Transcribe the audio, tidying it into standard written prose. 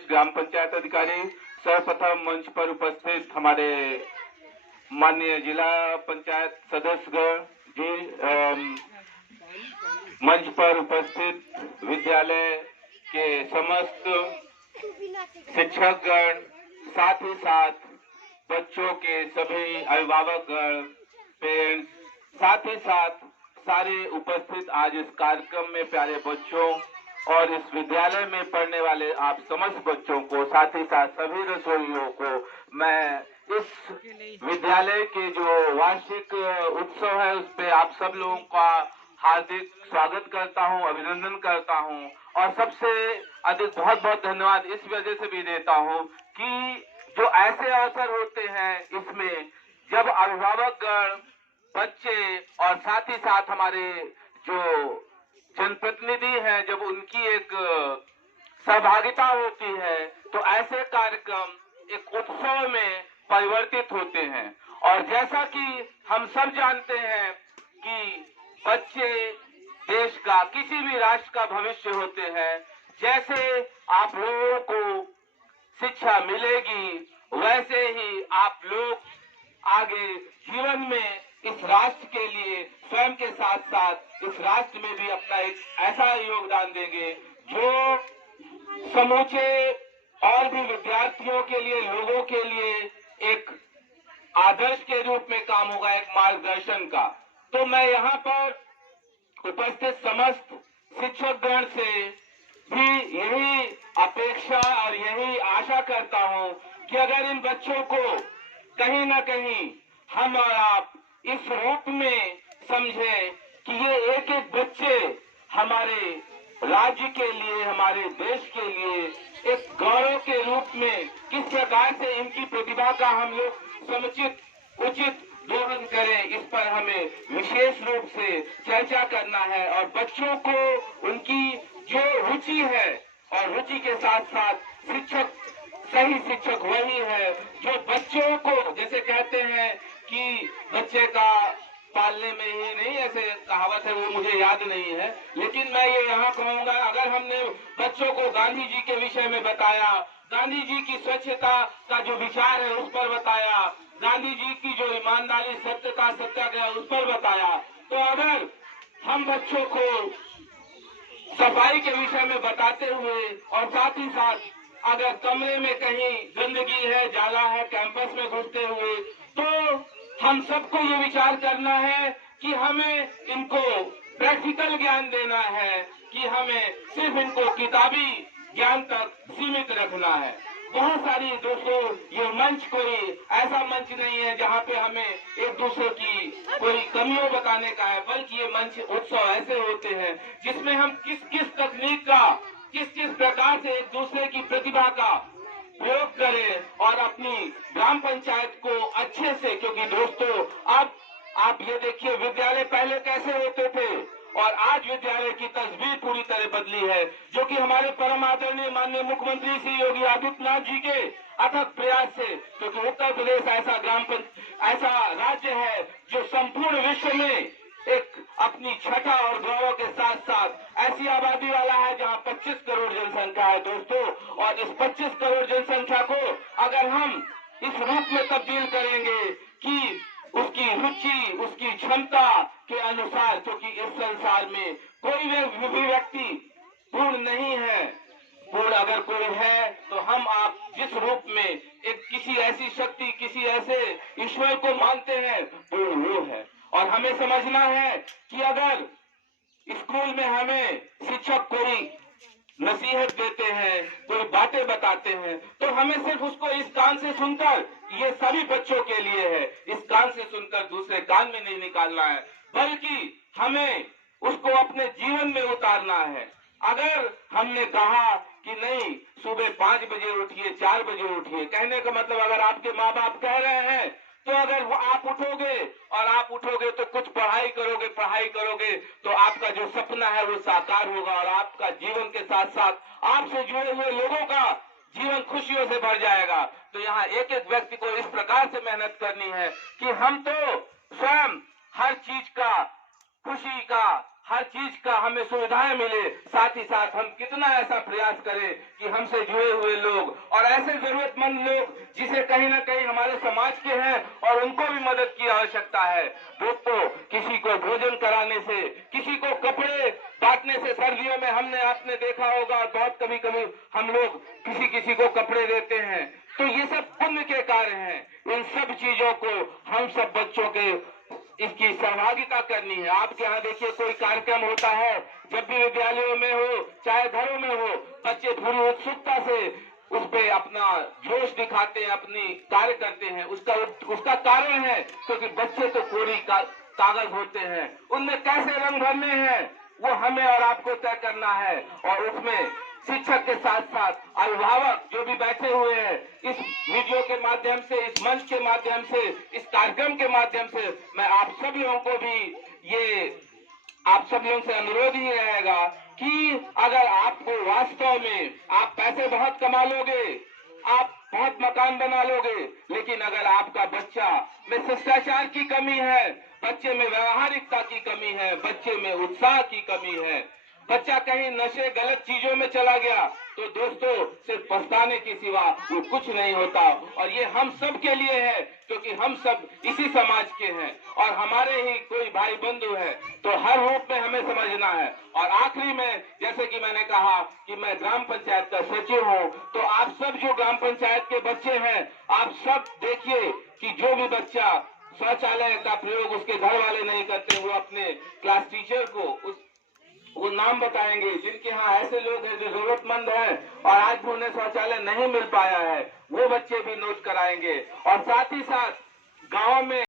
वरिष्ठ ग्राम पंचायत अधिकारी, सर्वप्रथम मंच पर उपस्थित हमारे माननीय जिला पंचायत सदस्यगण जी, मंच पर उपस्थित विद्यालय के समस्त शिक्षकगण, साथ ही साथ बच्चों के सभी अभिभावकगण, पेरेंट्स, साथ ही साथ सारे उपस्थित आज इस कार्यक्रम में प्यारे बच्चों और इस विद्यालय में पढ़ने वाले आप समस्त बच्चों को, साथ ही साथ सभी रसोइयों को मैं इस विद्यालय के जो वार्षिक उत्सव है उस पे आप सब लोगों का हार्दिक स्वागत करता हूं, अभिनंदन करता हूं और सबसे अधिक बहुत बहुत धन्यवाद इस वजह से भी देता हूं कि जो ऐसे अवसर होते हैं इसमें जब अभिभावकगण, बच्चे और साथ ही साथ हमारे जो जनप्रतिनिधि हैं, जब उनकी एक सहभागिता होती है तो ऐसे कार्यक्रम एक उत्सव में परिवर्तित होते हैं। और जैसा कि हम सब जानते हैं कि बच्चे देश का, किसी भी राष्ट्र का भविष्य होते हैं। जैसे आप लोगों को शिक्षा मिलेगी वैसे ही आप लोग आगे जीवन में इस राष्ट्र के लिए स्वयं के साथ साथ इस राष्ट्र में भी अपना एक ऐसा योगदान देंगे जो समूचे और भी विद्यार्थियों के लिए, लोगों के लिए एक आदर्श के रूप में काम होगा, एक मार्गदर्शन का। तो मैं यहाँ पर उपस्थित समस्त शिक्षकगण से भी यही अपेक्षा और यही आशा करता हूँ कि अगर इन बच्चों को कहीं न कहीं हम और आप इस रूप में समझें कि ये एक एक बच्चे हमारे राज्य के लिए, हमारे देश के लिए एक गौरव के रूप में किस प्रकार से इनकी प्रतिभा का हम लोग समुचित उचित दोहन करें, इस पर हमें विशेष रूप से चर्चा करना है। और बच्चों को उनकी जो रुचि है, और रुचि के साथ साथ शिक्षक, सही शिक्षक वही है जो बच्चों को, जैसे कहते हैं कि बच्चे का पालने में ही नहीं, ऐसे कहावत है, वो मुझे याद नहीं है, लेकिन मैं ये यहाँ कहूँगा, अगर हमने बच्चों को गांधी जी के विषय में बताया, गांधी जी की स्वच्छता का जो विचार है उस पर बताया, गांधी जी की जो ईमानदारी, सत्यता, सत्याग्रह उस पर बताया, तो अगर हम बच्चों को सफाई के विषय में बताते हुए और साथ ही साथ अगर कमरे में कहीं गंदगी है, जाला है, कैंपस में घुसते हुए, तो हम सबको ये विचार करना है कि हमें इनको प्रैक्टिकल ज्ञान देना है, कि हमें सिर्फ इनको किताबी ज्ञान तक सीमित रखना है। बहुत सारी दोस्तों, ये मंच कोई ऐसा मंच नहीं है जहाँ पे हमें एक दूसरे की कोई कमियों बताने का है, बल्कि ये मंच उत्सव ऐसे होते हैं जिसमें हम किस किस तकनीक का, किस किस प्रकार से एक दूसरे की प्रतिभा का प्रयोग करें और अपनी ग्राम पंचायत को अच्छे से, क्योंकि दोस्तों अब आप ये देखिए विद्यालय पहले कैसे होते थे और आज विद्यालय की तस्वीर पूरी तरह बदली है, जो कि हमारे परम आदरणीय माननीय मुख्यमंत्री श्री योगी आदित्यनाथ जी के अथक प्रयास से, क्योंकि उत्तर प्रदेश ऐसा राज्य है जो संपूर्ण विश्व में एक अपनी छठा और गौरव के साथ साथ ऐसी आबादी वाला है जहां 25 करोड़ जनसंख्या है दोस्तों। और इस 25 करोड़ जनसंख्या को अगर हम इस रूप में तब्दील करेंगे कि उसकी रुचि, उसकी क्षमता के अनुसार, क्योंकि इस संसार में कोई भी व्यक्ति पूर्ण नहीं है, पूर्ण अगर कोई है तो हम आप जिस रूप में एक किसी ऐसी शक्ति, किसी ऐसे ईश्वर को मानते हैं, पूर्ण वो है। और हमें समझना है कि अगर स्कूल में हमें शिक्षक कोई नसीहत देते हैं, कोई बातें बताते हैं, तो हमें सिर्फ उसको इस कान से सुनकर, ये सभी बच्चों के लिए है, इस कान से सुनकर दूसरे कान में नहीं निकालना है, बल्कि हमें उसको अपने जीवन में उतारना है। अगर हमने कहा कि नहीं सुबह 5 बजे उठिए, 4 बजे उठिए, कहने का मतलब अगर आपके माँ बाप कह रहे हैं तो अगर वो आप उठोगे तो कुछ पढ़ाई करोगे तो आपका जो सपना है वो साकार होगा और आपका जीवन के साथ साथ आपसे जुड़े हुए लोगों का जीवन खुशियों से भर जाएगा। तो यहाँ एक एक व्यक्ति को इस प्रकार से मेहनत करनी है कि हम तो स्वयं हर चीज का, खुशी का, हर चीज का हमें सुविधाएं मिले, साथ ही साथ हम कितना ऐसा प्रयास करें कि हमसे जुड़े हुए लोग और ऐसे जरूरतमंद लोग जिसे कहीं ना कहीं हमारे समाज के हैं और उनको भी मदद की आवश्यकता है। दोस्तों, किसी को भोजन कराने से, किसी को कपड़े बांटने से, सर्दियों में हमने आपने देखा होगा बहुत कभी कभी हम लोग किसी किसी को कपड़े देते हैं, तो ये सब पुण्य के कार्य हैं। इन सब चीजों को हम सब बच्चों के इसकी सहभागिता करनी है। आपके यहाँ देखिए कोई कार्यक्रम होता है, जब भी विद्यालयों में हो चाहे घरों में हो, बच्चे पूरी उत्सुकता से उस पे अपना जोश दिखाते हैं, अपनी कार्य करते हैं। उसका कारण है क्योंकि बच्चे तो कोरी कागज होते हैं, उनमें कैसे रंग भरने हैं वो हमें और आपको तय करना है। और उसमें शिक्षक के साथ साथ अभिभावक जो भी बैठे हुए हैं, इस वीडियो के माध्यम से, इस मंच के माध्यम से, इस कार्यक्रम के माध्यम से मैं आप सब लोगों को भी आप सब लोगों से अनुरोध ही रहेगा कि अगर आपको वास्तव में आप पैसे बहुत कमा लोगे, आप बहुत मकान बना लोगे, लेकिन अगर आपका बच्चा में शिष्टाचार की कमी है, बच्चे में व्यवहारिकता की कमी है, बच्चे में उत्साह की कमी है, बच्चा कहीं नशे गलत चीजों में चला गया, तो दोस्तों सिर्फ पछताने के सिवा वो कुछ नहीं होता। और ये हम सब के लिए है क्योंकि हम सब इसी समाज के हैं और हमारे ही कोई भाई बंधु है, तो हर रूप में हमें समझना है। और आखिरी में जैसे कि मैंने कहा कि मैं ग्राम पंचायत का सचिव हूँ, तो आप सब जो ग्राम पंचायत के बच्चे हैं, आप सब देखिए कि जो भी बच्चा शौचालय का प्रयोग उसके घर वाले नहीं करते, वो अपने क्लास टीचर को वो नाम बताएंगे जिनके यहाँ ऐसे लोग हैं जो जरूरतमंद हैं और आज भी उन्हें शौचालय नहीं मिल पाया है, वो बच्चे भी नोट कराएंगे। और साथ ही साथ गांव में